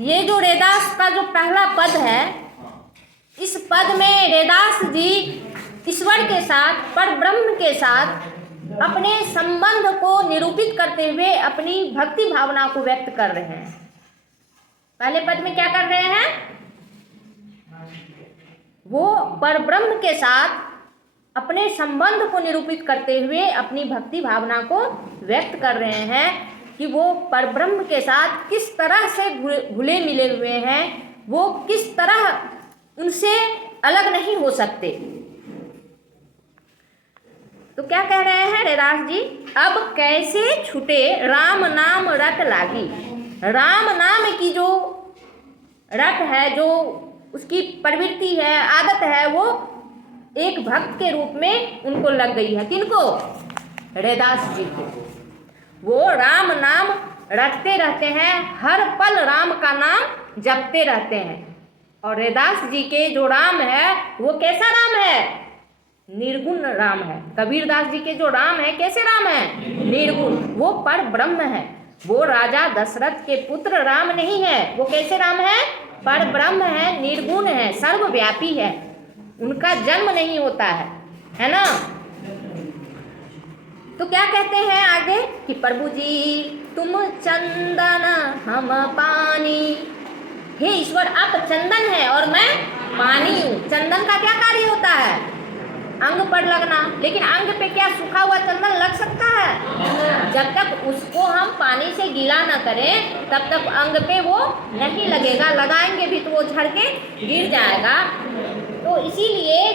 ये जो रैदास का जो पहला पद है, इस पद में रैदास जी ईश्वर के साथ, पर ब्रह्म के साथ अपने संबंध को निरूपित करते हुए अपनी भक्ति भावना को व्यक्त कर रहे हैं। पहले पद में क्या कर रहे हैं? वो पर ब्रह्म के साथ अपने संबंध को निरूपित करते हुए अपनी भक्ति भावना को व्यक्त कर रहे हैं कि वो परब्रह्म के साथ किस तरह से घुले मिले हुए हैं, वो किस तरह उनसे अलग नहीं हो सकते। तो क्या कह रहे हैं रैदास जी? अब कैसे छूटे राम नाम रट लागी। राम नाम की जो रट है, जो उसकी प्रवृत्ति है, आदत है, वो एक भक्त के रूप में उनको लग गई है। किनको? रैदास जी को। वो राम नाम रटते रहते हैं, हर पल राम का नाम जपते रहते हैं। और रैदास जी के जो राम है वो कैसा राम है? निर्गुण राम है। कबीरदास जी के जो राम है कैसे राम है? निर्गुण। वो पर ब्रह्म है। वो राजा दशरथ के पुत्र राम नहीं है। वो कैसे राम है? पर ब्रह्म है, निर्गुण है, सर्वव्यापी है। उनका जन्म नहीं होता है ना। तो क्या कहते हैं आगे कि प्रभु जी तुम चंदन हम पानी। हे ईश्वर, आप चंदन है और मैं पानी हूँ। चंदन का क्या कार्य होता है? अंग पर लगना। लेकिन अंग पे क्या सूखा हुआ चंदन लग सकता है? जब तक उसको हम पानी से गीला ना करें तब तक अंग पे वो नहीं लगेगा। लगाएंगे भी तो वो झड़ के गिर जाएगा। तो इसीलिए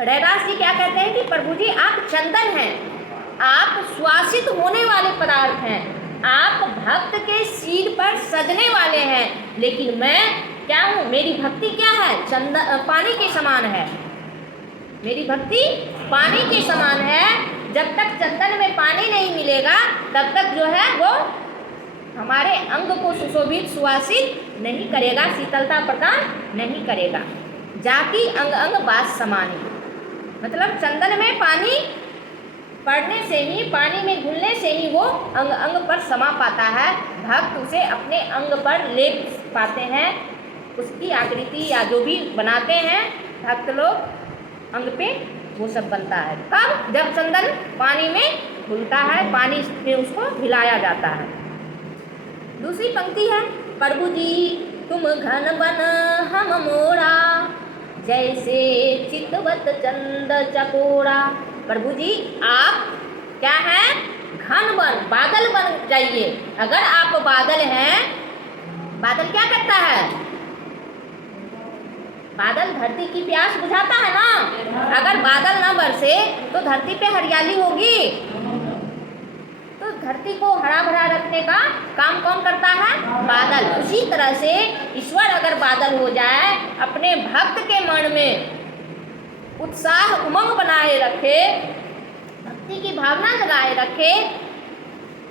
रैदास जी क्या कहते हैं कि प्रभु जी आप चंदन हैं, आप सुवासित होने वाले पदार्थ हैं, आप भक्त के सिर पर सजने वाले हैं। लेकिन मैं क्या हूँ? मेरी भक्ति क्या है? चंदन, पानी के समान है। मेरी भक्ति पानी के समान है। जब तक चंदन में पानी नहीं मिलेगा तब तक जो है वो हमारे अंग को सुशोभित, सुवासित नहीं करेगा, शीतलता प्रदान नहीं करेगा। जाति अंग अंग बास समानी। मतलब चंदन में पानी पड़ने से ही, पानी में घुलने से ही वो अंग अंग पर समा पाता है। भक्त उसे अपने अंग पर लेप पाते हैं। उसकी आकृति या जो भी बनाते हैं भक्त लोग अंग पे, वो सब बनता है। कब? जब चंदन पानी में घुलता है, पानी में उसको हिलाया जाता है। दूसरी पंक्ति है, प्रभु जी तुम घन बन हम मोरा, जैसे चितवत चंद चकोरा। प्रभु जी आप क्या हैं? घन बन, बादल बन जाइए। अगर आप बादल हैं, बादल क्या करता है? बादल धरती की प्यास बुझाता है ना। अगर बादल ना बरसे तो धरती पे हरियाली होगी? तो धरती को हरा भरा रखने का काम कौन करता है? बादल। उसी तरह से ईश्वर अगर बादल हो जाए, अपने भक्त के मन में उत्साह उमंग बनाए रखे, भक्ति की भावना जगाए रखे,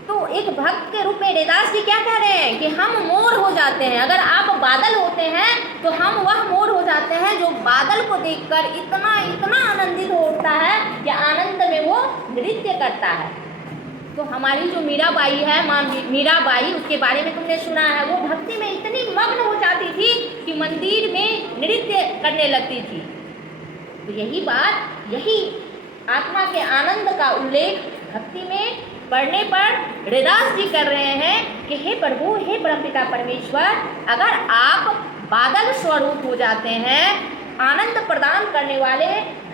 तो एक भक्त के रूप में रैदास जी क्या कह रहे हैं कि हम मोर हो जाते हैं। अगर आप बादल होते हैं तो हम वह मोर हो जाते हैं जो बादल को देखकर इतना इतना आनंदित होता है कि आनंद में वो नृत्य करता है। तो हमारी जो मीराबाई है, माँ मीराबाई, उसके बारे में तुमने सुना है। वो भक्ति में इतनी मग्न हो जाती थी कि मंदिर में नृत्य करने लगती थी। तो यही बात, यही आत्मा के आनंद का उल्लेख भक्ति में पढ़ने पर रैदास जी कर रहे हैं कि हे प्रभु, हे परमपिता परमेश्वर, अगर आप बादल स्वरूप हो जाते हैं, आनंद प्रदान करने वाले,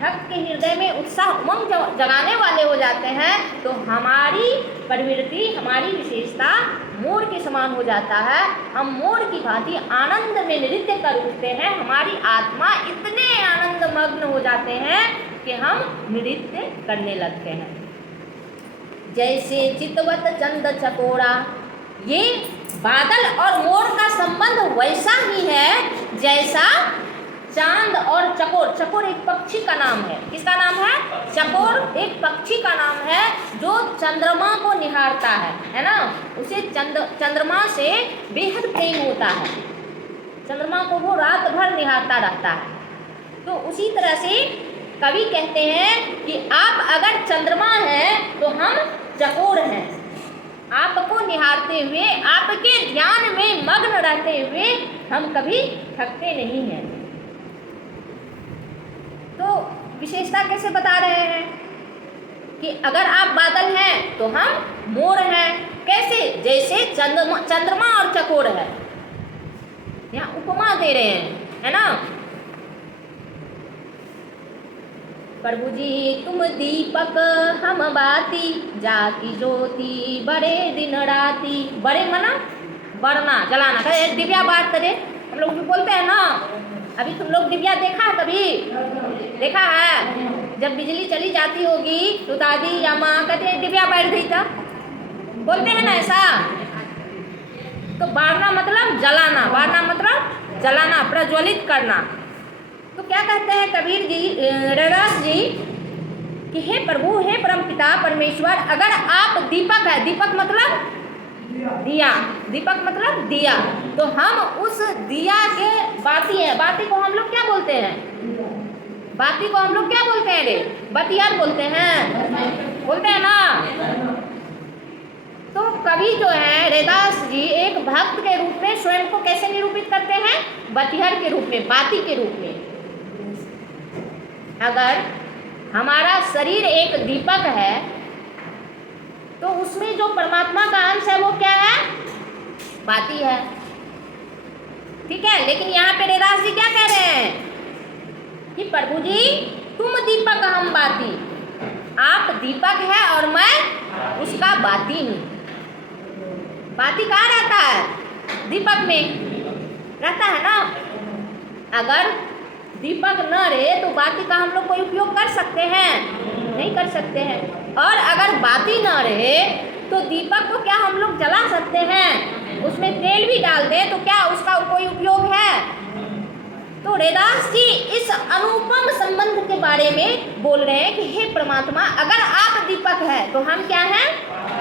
भक्त के हृदय में उत्साह उमंग जगाने वाले हो जाते हैं, तो हमारी प्रवृत्ति, हमारी विशेषता मोर के समान हो जाता है। हम मोर की भांति आनंद में नृत्य कर उठते हैं। हमारी आत्मा इतने आनंद मग्न हो जाते हैं कि हम नृत्य करने लगते हैं। जैसे चितवत चंद चकोरा, ये बादल और मोर का संबंध वैसा ही है जैसा चांद और चकोर। चकोर एक पक्षी का नाम है। किसका नाम है? चकोर एक पक्षी का नाम है जो चंद्रमा को निहारता है ना। उसे चंद्रमा से बेहद प्रेम होता है। चंद्रमा को वो रात भर निहारता रहता है। तो उसी तरह से कवि कहते हैं कि आप अगर चंद्रमा हैं तो हम चकोर हैं। आपको निहारते हुए, आपके ध्यान में मग्न रह बढ़ाते हुए हम कभी थकते नहीं हैं। तो विशेषता कैसे बता रहे हैं कि अगर आप बादल हैं तो हम मोर हैं। कैसे? जैसे चंद्रमा और चकोर है। यहाँ उपमा दे रहे हैं, है ना। प्रभु जी तुम दीपक हम बाती, जाकी ज्योति बड़े दिन राती। बड़े मना बढ़ना, जलाना। कहे दिव्या बात करे, हम लोग भी बोलते हैं ना। अभी तुम लोग दिव्या देखा है कभी? देखा है? जब बिजली चली जाती होगी तो दादी या माँ कहते हैं दिव्या बैठ गई, था बोलते हैं ना ऐसा। तो बारना मतलब जलाना, बारना मतलब जलाना, प्रज्वलित करना। तो क्या कहते हैं कबीर जी, रैदास जी कि हे प्रभु, हे परमपिता परमेश्वर, अगर आप दीपक है, दीपक मतलब दिया, दीपक मतलब दिया, तो हम उस दिया के बाती हैं। बाती को हम लोग क्या बोलते हैं? बाती को हम लोग क्या बोलते हैं रे? बतियार बोलते हैं, बोलते हैं ना। तो कवि जो है रैदास जी एक भक्त के रूप में स्वयं को कैसे निरूपित करते हैं? बतिहर के रूप में, बाती के रूप में। अगर हमारा शरीर एक दीपक है तो उसमें जो परमात्मा का अंश है वो क्या है? बाती है, ठीक है। लेकिन यहाँ पे रैदास जी क्या कह रहे हैं कि प्रभु जी तुम दीपक हम बाती। आप दीपक है और मैं उसका बाती हूँ। बाती कहाँ रहता है? दीपक में रहता है ना। अगर दीपक न रहे तो बाती का हम लोग कोई उपयोग कर सकते हैं? नहीं कर सकते हैं। और अगर बाती न रहे तो दीपक को क्या हम लोग जला सकते हैं? उसमें तेल भी डाल दें तो क्या उसका कोई उपयोग है? तो रैदास जी इस अनुपम संबंध के बारे में बोल रहे हैं कि हे परमात्मा, अगर आप दीपक है तो हम क्या हैं?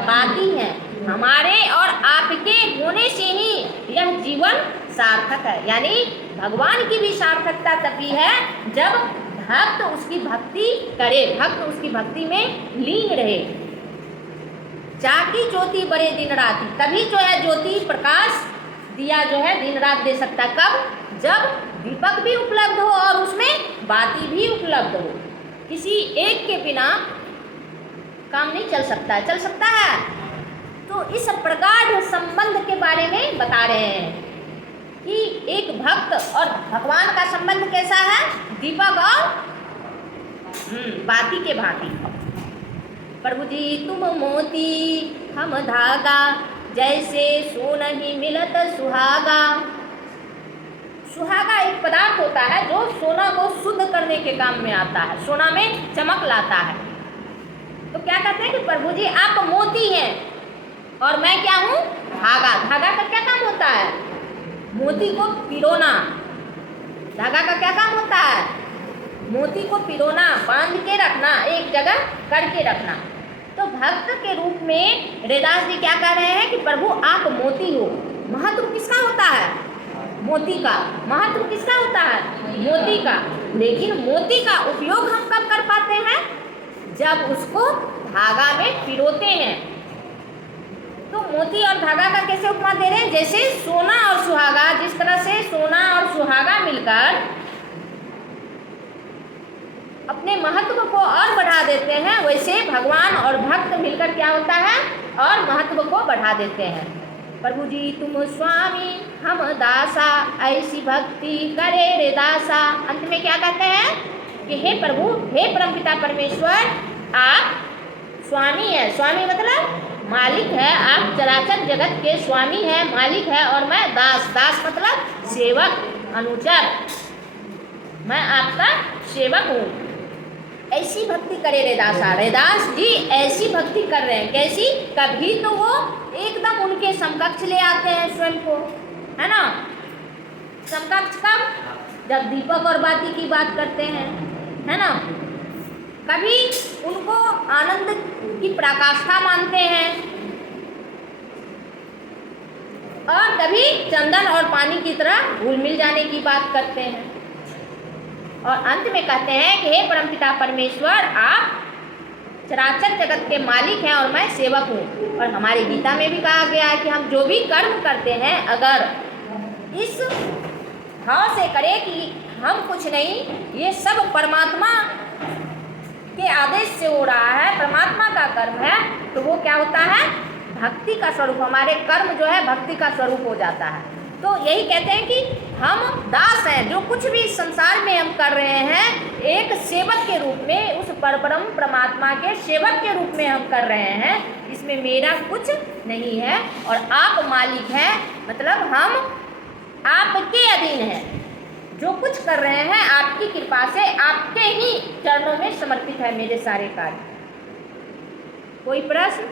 बाती हैं। हमारे और आपके होने से ही यह जीवन सार्थक है। यानी भगवान की भी सार्थकता तभी है जब भक्त उसकी भक्ति करे, भक्त उसकी भक्ति में लीन रहे। जाकी ज्योति बड़े दिन राती, तभी जो है ज्योति प्रकाश दिया जो है दिन रात दे सकता है। कब? जब दीपक भी उपलब्ध हो और उसमें बाती भी उपलब्ध हो। किसी एक के बिना काम नहीं चल सकता है। चल सकता है? तो इस प्रगाढ़ संबंध के बारे में बता रहे हैं कि एक भक्त और भगवान का संबंध कैसा है? दीपक और बाती के भांति। प्रभु जी तुम मोती हम धागा, जैसे सोनहि मिलत सुहागा। सुहागा एक पदार्थ होता है जो सोना को शुद्ध करने के काम में आता है, सोना में चमक लाता है। तो क्या कहते हैं कि प्रभु जी आप मोती हैं और मैं क्या हूँ? धागा। धागा का क्या काम होता है? मोती को पिरोना। धागा का क्या काम होता है? मोती को पिरोना, बांध के रखना, एक जगह करके रखना। तो भक्त के रूप में रैदास जी क्या कह रहे हैं कि प्रभु आप मोती हो। महत्व किसका होता है? मोती का। महत्व किसका होता है? मोती का। लेकिन मोती का उपयोग हम कब कर पाते हैं? जब उसको धागा में पिरोते हैं। तो मोती और धागा का कैसे उपमा दे रहे हैं? जैसे सोना और सुहागा, जिस तरह से सोना और सुहागा मिलकर अपने महत्व को और बढ़ा देते हैं, वैसे भगवान और भक्त मिलकर क्या होता है? और महत्व को बढ़ा देते हैं। प्रभु जी तुम स्वामी हम दासा, ऐसी भक्ति करे रे दासा। अंत में क्या कहते हैं कि हे प्रभु, हे परमपिता परमेश्वर, आप स्वामी हैं। स्वामी मतलब मालिक है। आप चराचर जगत के स्वामी हैं, मालिक है। और मैं दास। दास मतलब सेवक, अनुचर। मैं आपका सेवक हूँ। ऐसी भक्ति करे रैदासा। रैदास जी ऐसी भक्ति कर रहे हैं। कैसी? कभी तो वो एकदम उनके समकक्ष ले आते हैं स्वयं को, है ना। समकक्ष कब? जब दीपक और बाती की बात करते हैं, है ना। कभी उनको आनंद की पराकाष्ठा मानते हैं और कभी चंदन और पानी की तरह घुल मिल जाने की बात करते हैं। और अंत में कहते हैं कि हे परमपिता परमेश्वर, आप चराचर जगत के मालिक हैं और मैं सेवक हूँ। और हमारी गीता में भी कहा गया है कि हम जो भी कर्म करते हैं, अगर इस भाव से करें कि हम कुछ नहीं, ये सब परमात्मा के आदेश से हो रहा है, परमात्मा का कर्म है, तो वो क्या होता है? भक्ति का स्वरूप। हमारे कर्म जो है भक्ति का स्वरूप हो जाता है। तो यही कहते हैं कि हम दास हैं, जो कुछ भी संसार में हम कर रहे हैं एक सेवक के रूप में, उस परब्रह्म परमात्मा के सेवक के रूप में हम कर रहे हैं। इसमें मेरा कुछ नहीं है और आप मालिक हैं, मतलब हम आपके अधीन हैं। जो कुछ कर रहे हैं आपकी कृपा से, आपके ही चरणों में समर्पित है मेरे सारे कार्य। कोई प्रश्न?